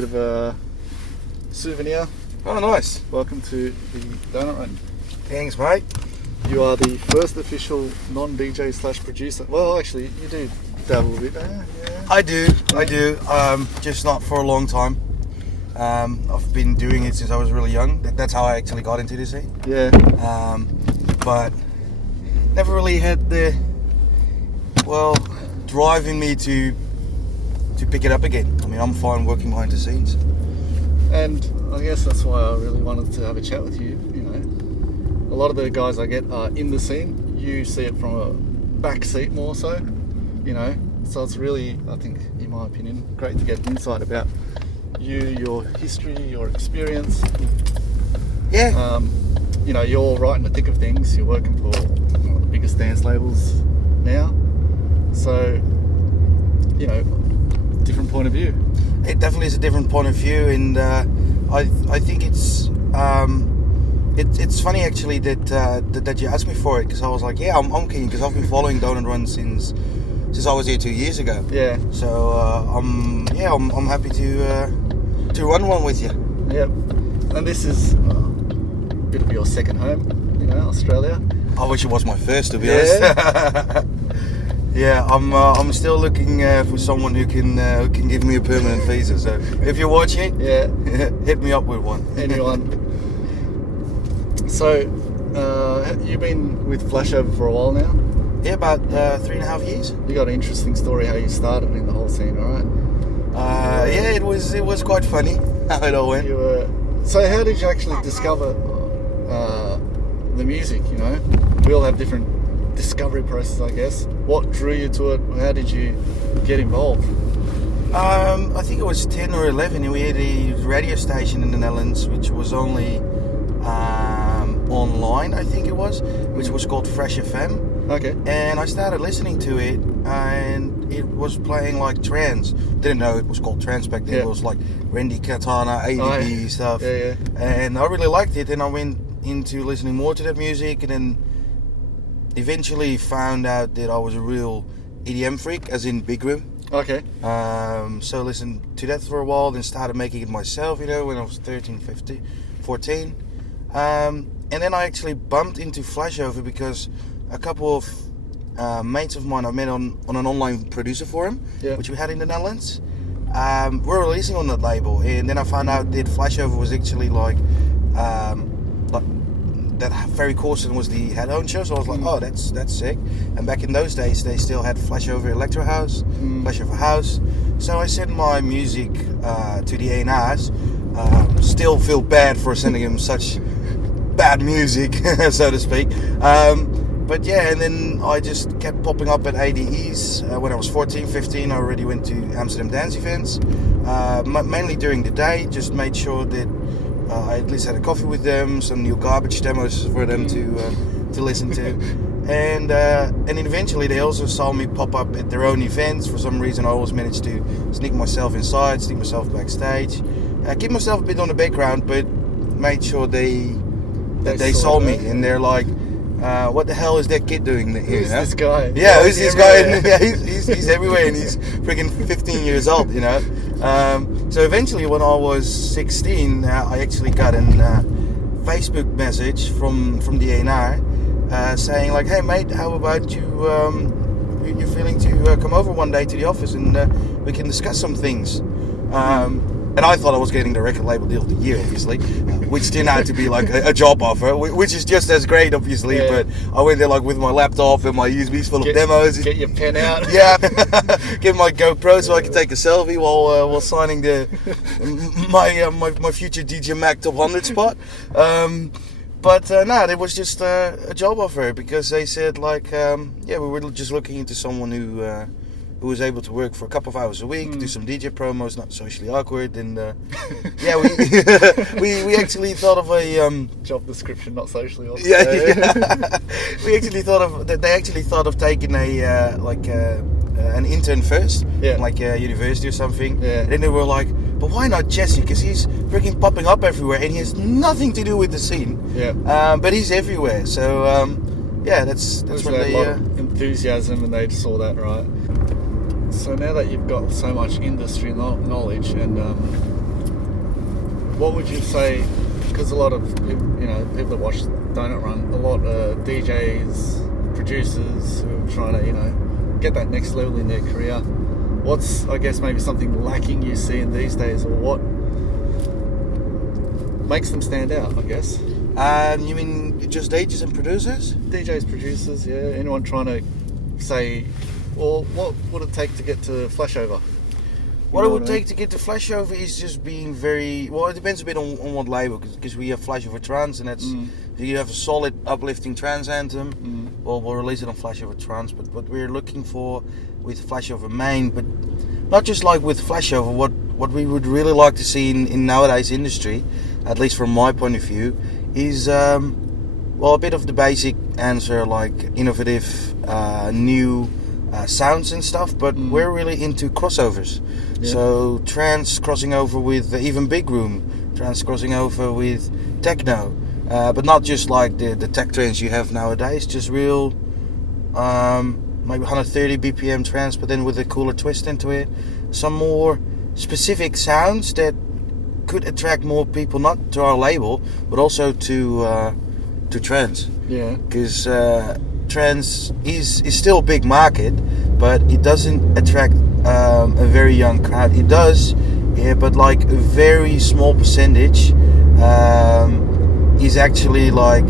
bit of a souvenir. Oh, nice. Welcome to the Donut Run. Thanks, mate. You are the first official non-DJ / producer. Well, actually, you do dabble a bit, don't you? Yeah. I do. Just not for a long time. I've been doing it since I was really young. That's how I actually got into this scene. Yeah. But never really had the driving me to pick it up again. I mean, I'm fine working behind the scenes. And I guess that's why I really wanted to have a chat with you. You know, a lot of the guys I get are in the scene. You see it from a back seat more so. You know, so it's really, I think, in my opinion, great to get insight about you, your history, your experience. Yeah. You know, you're right in the thick of things. You're working for one of the biggest dance labels now. So, you know, different point of view. It definitely is a different point of view, and I think it's funny actually that you asked me for it, because I was like, yeah, I'm keen, because I've been following Doughnut Run since I was here 2 years ago. Yeah. So I'm happy to run one with you. Yep. And this is a bit of your second home, you know, Australia. I wish it was my first, to be honest. Yeah, I'm still looking for someone who can give me a permanent visa. So if you're watching, yeah, hit me up with one. Anyone. So you've been with Flashover for a while now. Yeah, about 3.5 years. You got an interesting story how you started in the whole scene, all right? Yeah, it was quite funny how it all went. So how did you actually discover the music? You know, we all have different discovery process, I guess. What drew you to it? How did you get involved? I think it was 10 or 11, and we had a radio station in the Netherlands which was only online, I think it was, which was called Fresh FM. Okay. And I started listening to it, and it was playing like trance. Didn't know it was called trance back then. Yeah. It was like Randy Katana, ADB stuff. Yeah. And I really liked it, and I went into listening more to that music, and then eventually found out that I was a real EDM freak, as in big room. Okay. So listened to that for a while, then started making it myself, you know, when I was 13, 15, 14. And then I actually bumped into Flashover because a couple of mates of mine I met on an online producer forum, which we had in the Netherlands. We're releasing on that label, and then I found out that Flashover was actually like that Ferry Corsten was the head honcho, so I was like, oh, that's sick. And back in those days, they still had Flashover Electro House, Flashover House. So I sent my music to the A&Rs. Still feel bad for sending them such bad music, so to speak. But yeah, and then I just kept popping up at ADEs. When I was 14, 15, I already went to Amsterdam dance events, mainly during the day. Just made sure that I at least had a coffee with them, some new garbage demos for them to listen to, and then eventually they also saw me pop up at their own events. For some reason, I always managed to sneak myself inside, sneak myself backstage, keep myself a bit on the background, but made sure they saw me, and they're like, what the hell is that kid doing here? Who's this guy? Yeah, who's this guy? Yeah, he's everywhere, and he's freaking 15 years old, you know. So eventually, when I was 16, I actually got a Facebook message from the A&R saying like, "Hey mate, how about you're feeling to come over one day to the office and we can discuss some things." And I thought I was getting the record label deal of the year, obviously, which turned out to be like a job offer, which is just as great, obviously. Yeah. But I went there like with my laptop and my USBs full of demos. Get your pen out. Yeah, get my GoPro so I can take a selfie while signing my future DJ Mag Top 100 spot. But no, it was just a job offer, because they said like, we were just looking into someone who was able to work for a couple of hours a week, do some DJ promos, not socially awkward, and we actually thought of a job description, not socially awkward. Yeah. We actually thought of taking an intern first, like a university or something. Yeah. And then they were like, but why not Jesse? Because he's freaking popping up everywhere, and he has nothing to do with the scene. Yeah. But he's everywhere, so that's when they enthusiasm, and they saw that, right? So now that you've got so much industry knowledge and what would you say? Because a lot of people that watch Doughnut run, a lot of DJs, producers who are trying to get that next level in their career. What's, I guess, maybe something lacking you see in these days, or what makes them stand out, I guess? You mean just DJs and producers? DJs, producers, yeah. Anyone trying to say, well, what would it take to get to Flashover? What it would take to get to Flashover is just being very... Well, it depends a bit on what label, because we have Flashover Trance, and that's... If you have a solid, uplifting trance anthem, well, we'll release it on Flashover Trance, but what we're looking for with Flashover Main, but not just like with Flashover, what we would really like to see in nowadays industry, at least from my point of view, is, well, a bit of the basic answer, like innovative, new sounds and stuff, but we're really into crossovers. Yeah. So trance crossing over with even big room, trance crossing over with techno, but not just like the tech trance you have nowadays, just real maybe 130 BPM trance, but then with a cooler twist into it, some more specific sounds that could attract more people, not to our label, but also to trance. Yeah, because trance is still a big market, but it doesn't attract a very young crowd. It does, yeah, but like a very small percentage is actually like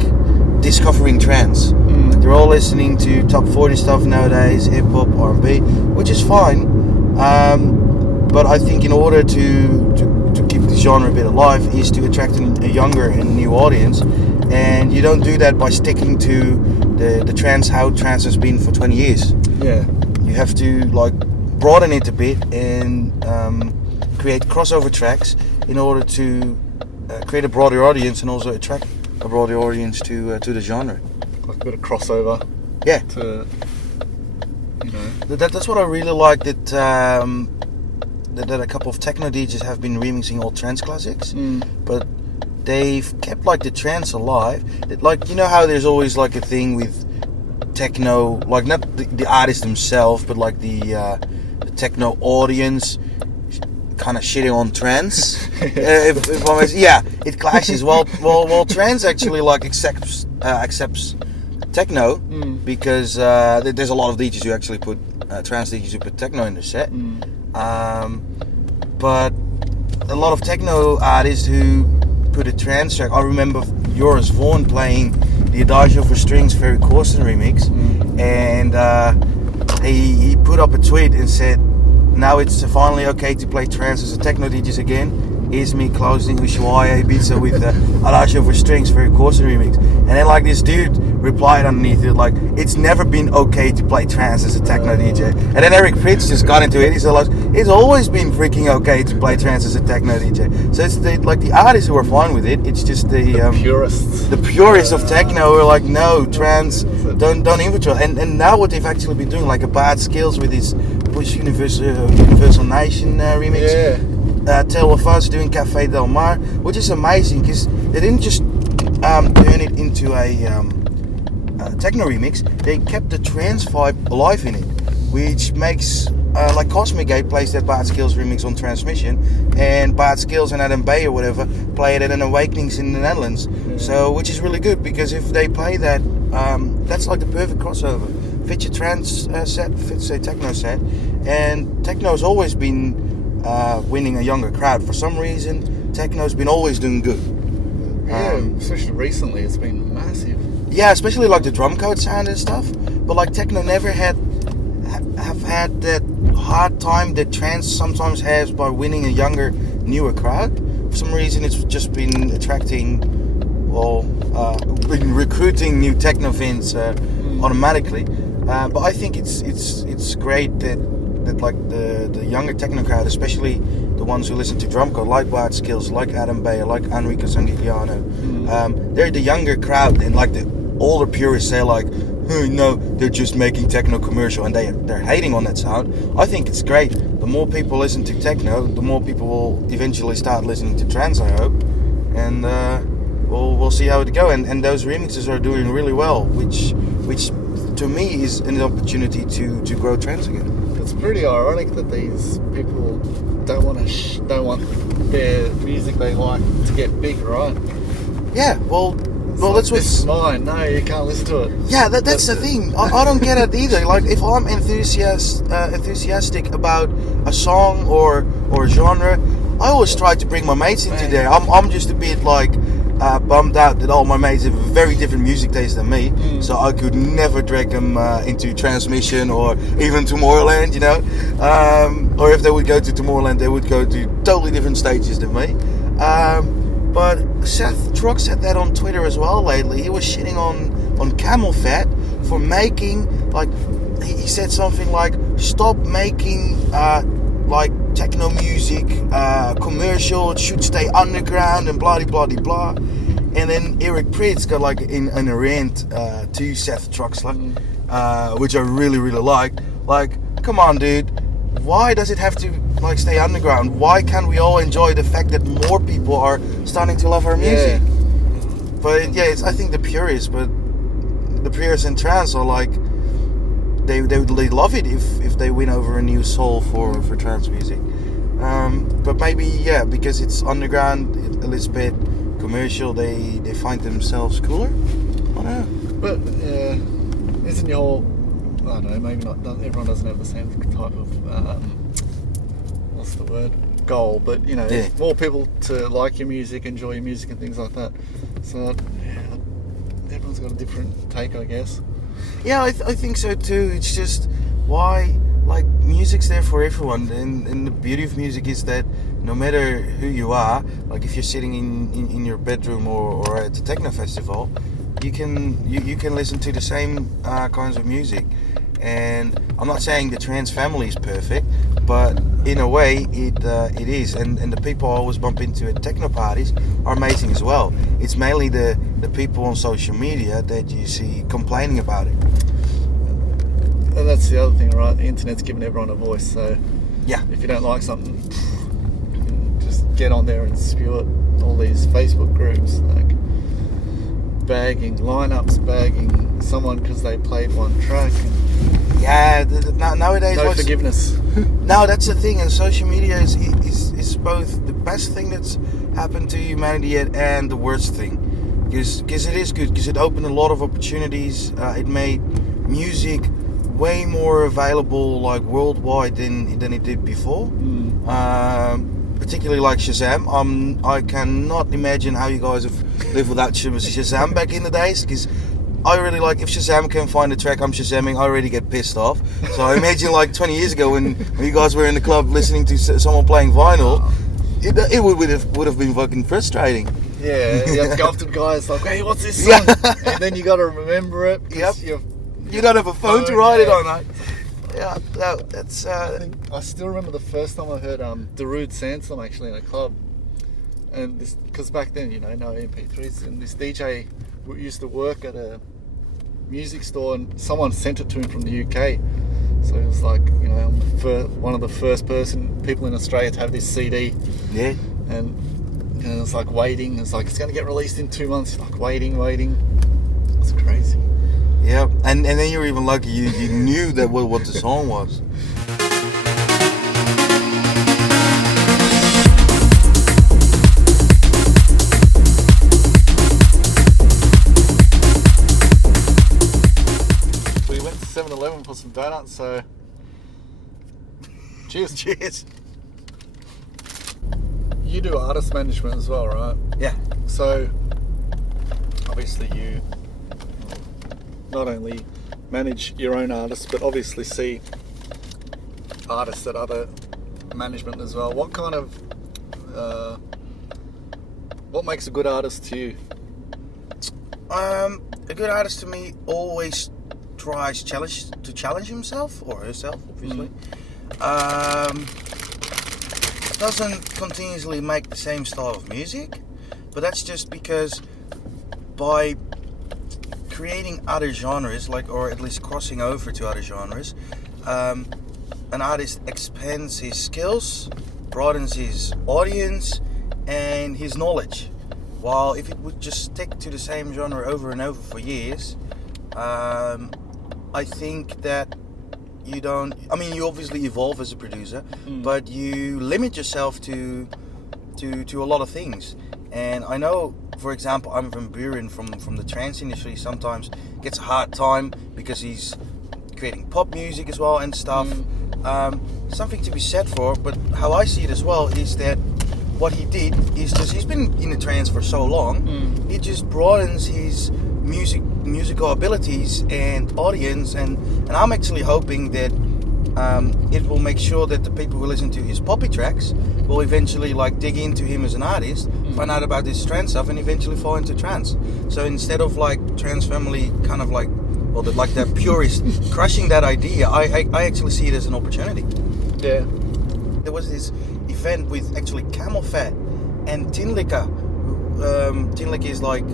discovering trance. They're all listening to top 40 stuff nowadays, hip hop, R&B, which is fine. But I think in order to keep the genre a bit alive is to attract a younger and new audience, and you don't do that by sticking to the trance, how trance has been for 20 years. Yeah, you have to like broaden it a bit and create crossover tracks in order to create a broader audience and also attract a broader audience to the genre. Like a bit of crossover. Yeah. To that's what I really like, that a couple of techno DJs have been remixing old trance classics, but they've kept like the trance alive. Like, you know how there's always like a thing with techno, like not the artist themselves, but like the techno audience kind of shitting on trance. It clashes. Well, trance actually like accepts techno, because there's a lot of DJs who actually put trance DJs who put techno in their set. But a lot of techno artists who put a trance track. I remember Joris Vaughan playing the Adagio for Strings Ferry Corsten remix, and he put up a tweet and said, now it's finally okay to play trance as a techno DJs again. Here's me closing Ushuaia Ibiza with the Adagio for Strings Ferry Corsten remix. And then like this dude replied underneath it like, it's never been okay to play trance as a techno DJ. And then Eric Fritz just got into it. He said like, it's always been freaking okay to play trance as a techno DJ. So it's the artists who are fine with it. It's just the purists of techno who are like, no, trance, don't infiltrate. And now what they've actually been doing, like a Bad Skills with his Push Universal Nation remix. Yeah. Tale of Us doing Cafe Del Mar, which is amazing because they didn't just turn it into a techno remix. They kept the trance vibe alive in it, which makes like Cosmic Gate plays that Bad Skills remix on Transmission, and Bad Skills and Adam Bay or whatever play it at an Awakenings in the Netherlands. So which is really good, because if they play that, that's like the perfect crossover. Fits your trance set, fits a techno set, and techno's always been winning a younger crowd. For some reason, techno's been always doing good. Especially recently, it's been massive. Yeah, especially like the drum code sound and stuff. But like techno never have had that hard time that trance sometimes has by winning a younger, newer crowd. For some reason, it's just been attracting, been recruiting new techno fans automatically. But I think it's great that like the younger techno crowd, especially the ones who listen to drum code, like Bad Skills, like Adam Bayer, like Enrico Sangigliano, they're the younger crowd, and like the older purists say like, oh, no, they're just making techno commercial, and they're hating on that sound. I think it's great. The more people listen to techno, the more people will eventually start listening to trance, I hope, and we'll see how it goes. And those remixes are doing really well, which to me is an opportunity to grow trance again. It's pretty ironic that these people don't want their music they like to get big, right? Yeah, well, Like, that's this is what's... mine. No, you can't listen to it. Yeah, that's the thing. I don't get it either. Like, if I'm enthusiastic about a song or a genre, I always try to bring my mates into there. I'm just a bit like bummed out that all my mates have very different music tastes than me, so I could never drag them into Transmission or even Tomorrowland, you know. Or if they would go to Tomorrowland, they would go to totally different stages than me. But Seth Truck said that on Twitter as well lately. He was shitting on Camel Fat for making, like, he said something like, stop making like techno music commercial, it should stay underground and blah blah blah blah. And then Eric Pritz got like in a rant to Seth Truxler, which I really like. Like, come on, dude, why does it have to like stay underground? Why can't we all enjoy the fact that more people are starting to love our music? But yeah, I think the purists and trans are like, they love it if they win over a new soul for trance music. But maybe because it's underground, a little bit commercial, they find themselves cooler. I don't know. But isn't your, I don't know, maybe not, everyone doesn't have the same type of what's the word, goal, but you know, more people to like your music, enjoy your music and things like that. So everyone's got a different take, I guess. Yeah, I think so too. It's just why, like, music's there for everyone, and the beauty of music is that no matter who you are, like if you're sitting in your bedroom or at the techno festival, you can listen to the same kinds of music. And I'm not saying the trans family is perfect, but in a way it is. And the people I always bump into at techno parties are amazing as well. It's mainly the people on social media that you see complaining about it. And that's the other thing, right? The internet's giving everyone a voice, so yeah, if you don't like something, you can just get on there and spew it. All these Facebook groups, like bagging someone because they played one track. Yeah, nowadays no forgiveness. No, that's the thing, and social media is both the best thing that's happened to humanity yet and the worst thing, because it is good, because it opened a lot of opportunities. It made music way more available, like worldwide than it did before. Particularly like Shazam. I cannot imagine how you guys have lived without Shazam back in the days, because I really like, if Shazam can find a track I'm Shazamming, I already get pissed off. So I imagine like 20 years ago when you guys were in the club listening to someone playing vinyl, it would have been fucking frustrating. Yeah, you have to go up to the guys like, hey, what's this song? And then you got to remember it. Yep. You don't have a phone to write it on, mate. Yeah, that's... I still remember the first time I heard Darude Sandstorm actually in a club. And this, because back then, you know, no MP3s, and this DJ used to work at a music store, and someone sent it to him from the UK. So it was like, you know, I'm one of the first people in Australia to have this CD. Yeah. And you know, it's like waiting. It's like, it's going to get released in 2 months. Like waiting. It's crazy. Yeah, and then you're even lucky you knew that what the song was. We went to 7-Eleven for some donuts, so cheers. You do artist management as well, right? Yeah. So obviously you not only manage your own artists, but obviously see artists at other management as well. What kind of what makes a good artist to you? A good artist to me always tries to challenge himself or herself, obviously. Doesn't continuously make the same style of music, but that's just because by creating other genres, like, or at least crossing over to other genres, an artist expands his skills, broadens his audience and his knowledge. While if it would just stick to the same genre over and over for years, I think that I mean, you obviously evolve as a producer, but you limit yourself to a lot of things. And I know, for example, I'm from Buren, from the trance industry, sometimes gets a hard time because he's creating pop music as well and stuff. Something to be said for, but how I see it as well is that what he did is just, he's been in the trance for so long, he just broadens his musical abilities and audience, and I'm actually hoping that it will make sure that the people who listen to his poppy tracks will eventually like dig into him as an artist, find out about his trance stuff, and eventually fall into trance. So instead of like trance family kind of like, well, like that purist crushing that idea, I actually see it as an opportunity. Yeah. There was this event with actually Camel Fat and Tin Liquor. Tin Liquor is like,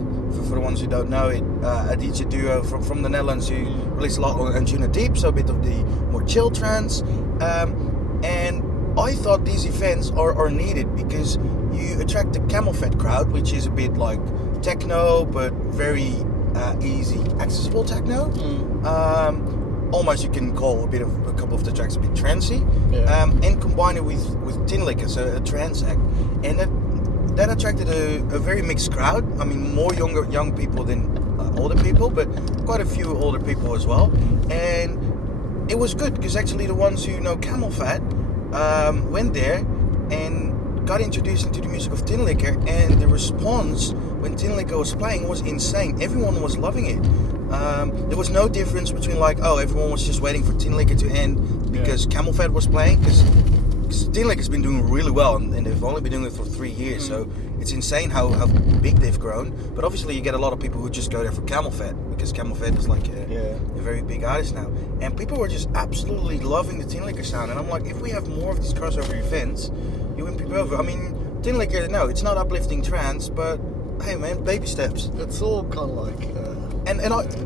for the ones who don't know it, a DJ duo from the Netherlands who release a lot on Tuna Deep, so a bit of the more chill trance. And I thought these events are needed because you attract the Camel Fat crowd, which is a bit like techno, but very easy, accessible techno. Almost you can call a couple of the tracks a bit trancey, and combine it with Tin Liquor, so a trance act, and that attracted a very mixed crowd. I mean, more young people than older people, but quite a few older people as well. And it was good because actually the ones who know Camel Fat went there and got introduced into the music of Tin Liquor, and the response when Tin Liquor was playing was insane. Everyone was loving it. There was no difference between like, oh, everyone was just waiting for Tin Liquor to end because Camel Fat was playing, because Tin Liquor's been doing really well, and they've only been doing it for 3 years, so it's insane how big they've grown. But obviously you get a lot of people who just go there for Camel Fat, because Camel Fat is like a very big artist now, and people were just absolutely loving the Tin Liquor sound. And I'm like, if we have more of these crossover events, you win people over. I mean, Tin Liquor, no, it's not uplifting trance, but hey man, baby steps. It's all kind of like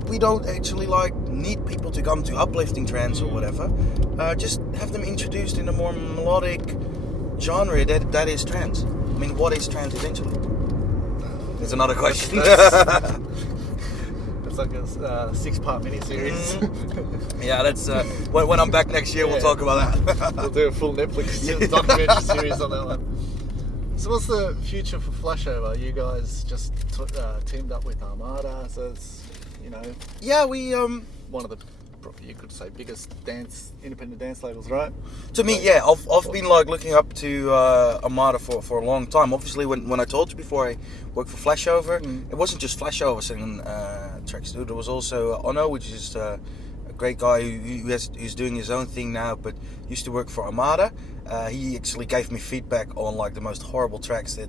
we don't actually like need people to come to uplifting trance or whatever. Just have them introduced in a more melodic genre that is trance. I mean, what is trance eventually? There's another question. It's like a 6-part mini-series. Yeah, that's when I'm back next year, we'll talk about that. We'll do a full Netflix documentary series on that one. So what's the future for Flashover? You guys just teamed up with Armada, so it's, you know... Yeah, we... one of the, you could say, biggest independent dance labels, right? To me, yeah. I've been like looking up to Armada for a long time. Obviously, when I told you before I worked for Flashover, it wasn't just Flashover singing tracks. There was also Ono, which is a great guy who's doing his own thing now, but used to work for Armada. He actually gave me feedback on like the most horrible tracks that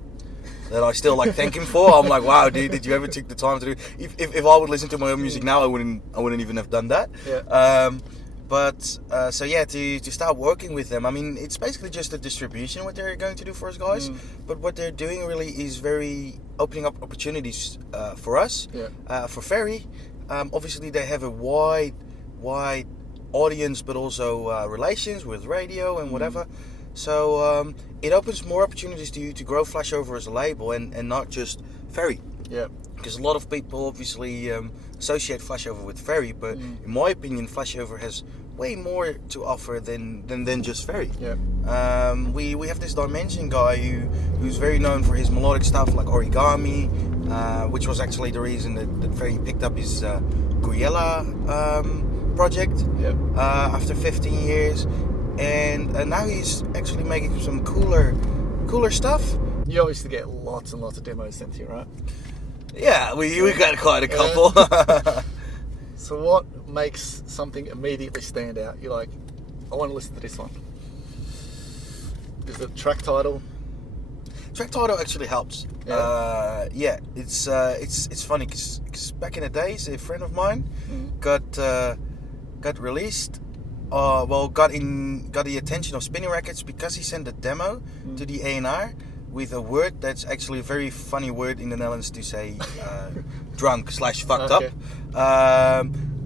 I still like thank him for. I'm like, wow, dude, did you ever take the time to do? If I would listen to my own music now, I wouldn't even have done that. Yeah. So yeah, to start working with them, I mean, it's basically just a distribution what they're going to do for us guys. But what they're doing really is very opening up opportunities for us, for Ferry. Obviously, they have a wide audience, but also relations with radio and whatever. So it opens more opportunities to you to grow Flashover as a label and not just Ferry. Yeah. Because a lot of people obviously associate Flashover with Ferry, but in my opinion, Flashover has way more to offer than just Ferry. Yeah. We have this Dimension guy who's very known for his melodic stuff like Origami, which was actually the reason that Ferry picked up his Guyella project after 15 years. And now he's actually making some cooler stuff. You obviously get lots and lots of demos sent to you, right? Yeah, we got quite a couple. So what makes something immediately stand out? You're like, I want to listen to this one. Is it track title? Track title actually helps. Yeah. It's funny because back in the days, a friend of mine got released. Got the attention of Spinning Records because he sent a demo to the A&R with a word that's actually a very funny word in the Netherlands to say drunk/fucked up.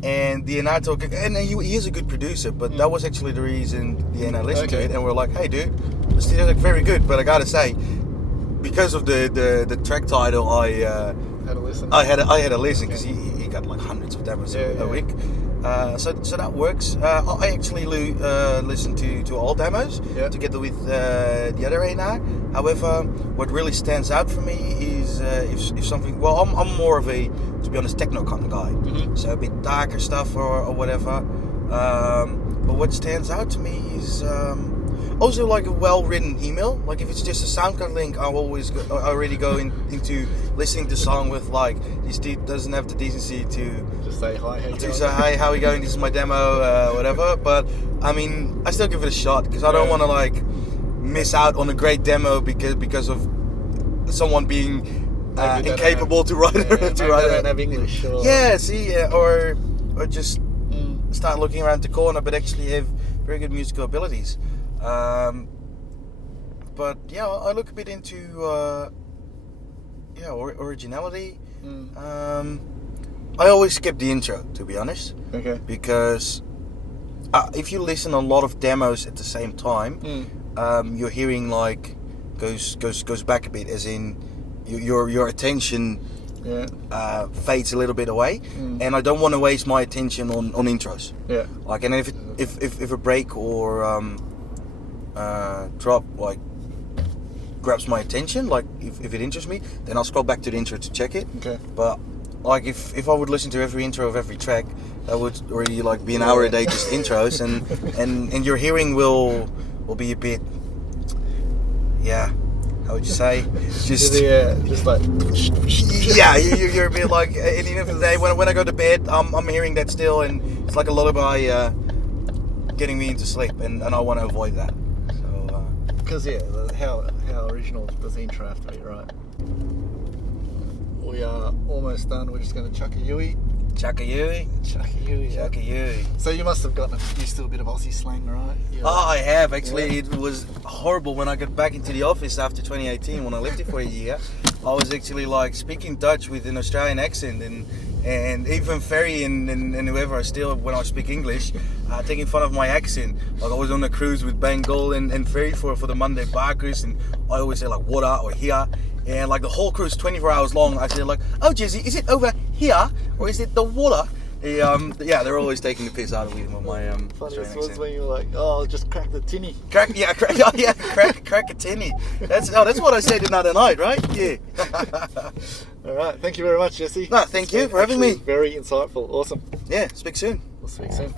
And the A&R talk, and he is a good producer, but that was actually the reason the A&R listened to it, and we're like, hey dude, this is like very good, but I gotta say, because of the track title, I had a listen. I had a listen because he got like hundreds of demos a week. So that works. I actually listen to all demos together with the other A&R. However, what really stands out for me is if something. Well, I'm more of a, to be honest, techno kind of guy. Mm-hmm. So a bit darker stuff or whatever. But what stands out to me is also like a well-written email. Like if it's just a SoundCloud link, I already go into listening to song with like, this dude doesn't have the decency to just say hi. say hi, how are we going? This is my demo, whatever. But I mean, I still give it a shot because I don't want to like miss out on a great demo because of someone being incapable to write it. Don't have English. Or... Yeah, see, or just start looking around the corner, but actually have very good musical abilities. But yeah, I look a bit into originality. I always skip the intro, to be honest. Okay. Because if you listen a lot of demos at the same time, your hearing like goes back a bit, as in your attention fades a little bit away, and I don't want to waste my attention on intros. Yeah. Like, and if a break or drop like grabs my attention, like if it interests me, then I'll scroll back to the intro to check it. Okay. But like if I would listen to every intro of every track, that would already like be an hour a day just intros, and your hearing will be a bit, how would you say, just like you're a bit like, at the end of the day when I go to bed, I'm hearing that still, and it's like a lullaby getting me into sleep, and I want to avoid that. So because how original does the intro have to be, right? We are almost done. We're just going to chuck a Yui. Chuck a Yui. So you must have gotten used to a bit of Aussie slang, right? I have actually. It was horrible when I got back into the office after 2018 when I lived here for a year. I was actually like speaking Dutch with an Australian accent, and even Ferry and whoever still, when I speak English, taking fun of my accent. Like I was on a cruise with Bengal and Ferry for the Monday bar cruise, and I always say like water or here. And like the whole cruise, 24 hours long, I said like, "Oh Jesse, is it over here or is it the water?" They're always taking the piss out of me with my Funniest was when you were like, "Oh, I'll just crack the tinny." Crack a tinny. That's what I said the other night, right? Yeah. All right, thank you very much, Jesse. No, thank you for having me. Very insightful, awesome. Yeah, speak soon. We'll speak soon.